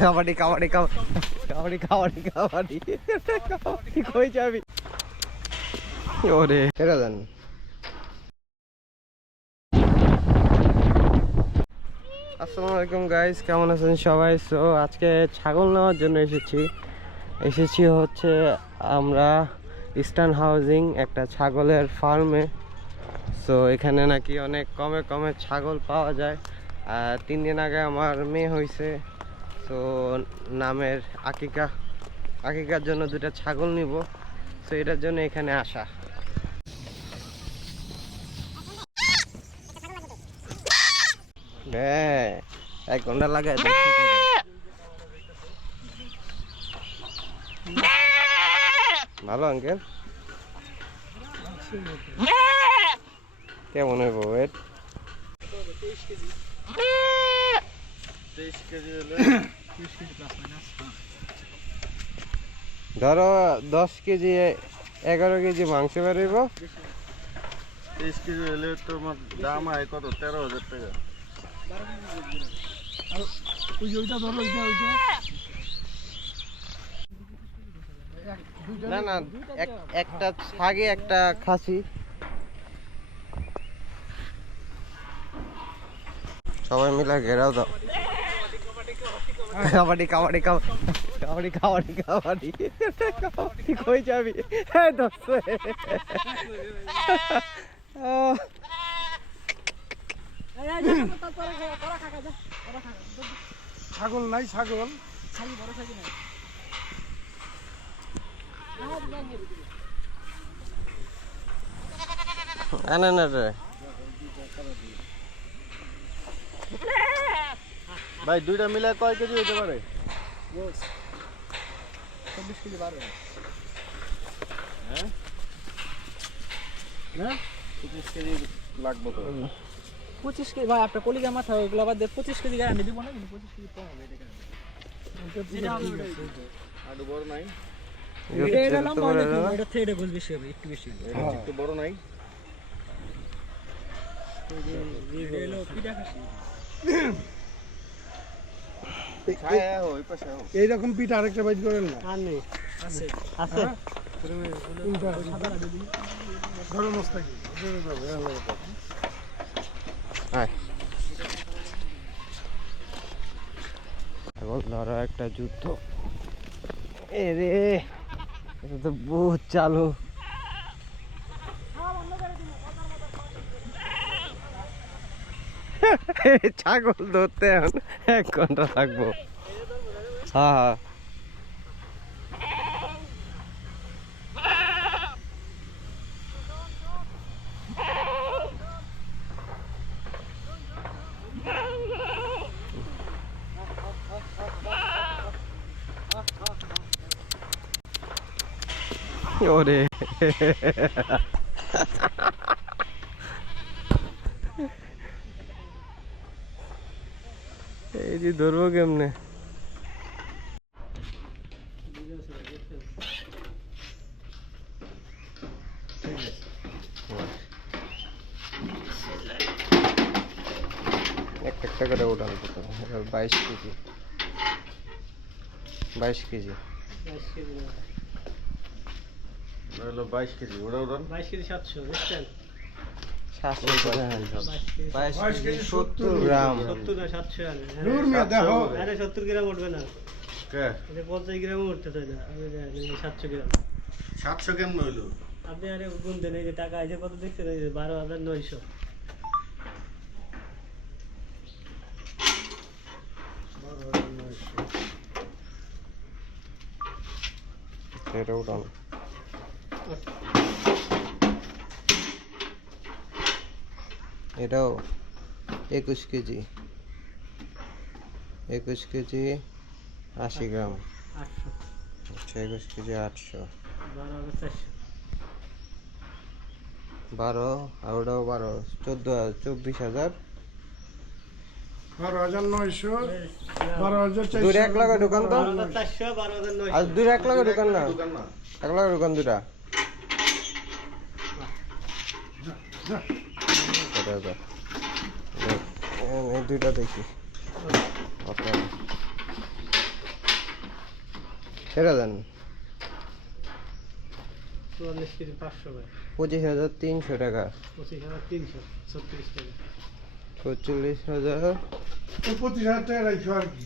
কাবাডি কাবাডি কাবাডি কাবাডি কাবাডি কাবাডি। কই যাবি ওরে। এটা জান। আসসালামু আলাইকুম গাইস কেমন আছেন সবাই? সো আজকে ছাগল নেওয়ার জন্য এসেছি। এসেছি হচ্ছে আমরা ইস্টার্ন হাউজিং একটা ছাগলের ফার্মে সো এখানে নাকি অনেক কমে কমে ছাগল পাওয়া যায়। আর তিন দিন আগে আমার মেয়ে হয়েছে সো নামের আকিকা, আকিকার জন্য দুটা ছাগল নিব। সো এটার জন্য এখানে আসা। হ্যাঁ এক ঘণ্টা লাগায় ভালো, আঙ্কেল? কেমন হইব ওয়েট তেইশ কেজি হলে ধরো দশ কেজি এগারো কেজি মাংস বেরোইব। তেইশ কেজি হলে তোমার দাম হয় কত? তেরো হাজার টাকা। না না এক- একটা ছাগে একটা খাসি। সবাই মিলে ঘেরাও দাও। কাবাডি কাবাডি কাবাডি কাবাডি কাবাডি কাবাডি। কই যাবি হ্যাঁ দোস্ত ছাগল নাই ছাগল। আনে না রে। ভাই দুইটা মিলে কয় কেজি হতে পারে? চব্বিশ কেজি বারো। পঁচিশ কেজি লাগবে তো। পঁচিশ কেজি ভাই আপনার কলিজা মাথা ওইগুলো আবার পঁচিশ কেজি গ্যারান্টি দিব না? কিন্তু পঁচিশ কেজি কম হবে এটা আরও বড় নাই? এটা এটা লম্বা বড় হলে না? এটা থেকে এটা বেশি হবে একটু বেশি একটু বড় নাই? পিঠা খাসি। এইরকম পিঠ আরেকটা বাইট করেন না। আর নেই। আছে। আছে? ধরো মোস্তাকি এখন ধরো একটা যুদ্ধ। এ রে এটা তো বহুত চালু। ছাগল ধরতে এখন এক ঘণ্টা লাগবো হ্যাঁ হ্যাঁ ওরে এই যে ধরবো কেমনে? একটা একটা করে উঠান বাইশ কেজি। বাইশ কেজি। বাইশ কেজি। ওটা ওটা বাইশ কেজি সাতশো বুঝছেন? গ্রাম। সত্তর গ্রাম উঠবে না। পঞ্চাশ গ্রামও উঠতে চাই না। সাতশো গ্রাম। সাতশো কেমন হইল? আপনি আরে গুণ দেন এই যে টাকা যে কত দেখছেন? এই যে বারো হাজার নয়শো। এটা উঠান। এটাও একুশ কেজি। একুশ কেজি আশি গ্রাম। আচ্ছা একুশ কেজি আটশো। বারো আর ওটাও বারো চোদ্দ চব্বিশ হাজার। বারো হাজার নয়শো বারো হাজার দুই এক তো। হাজার আর দুই এক দোকান না? এক ঢুকান দুটা দাদা। এই দুইটা দেখি। সেটা জানেন পঁচিশ হাজার তিনশো টাকা। পঁচিশ হাজার টাকা পঁচিশ হাজার টাকা রাখো আর কি।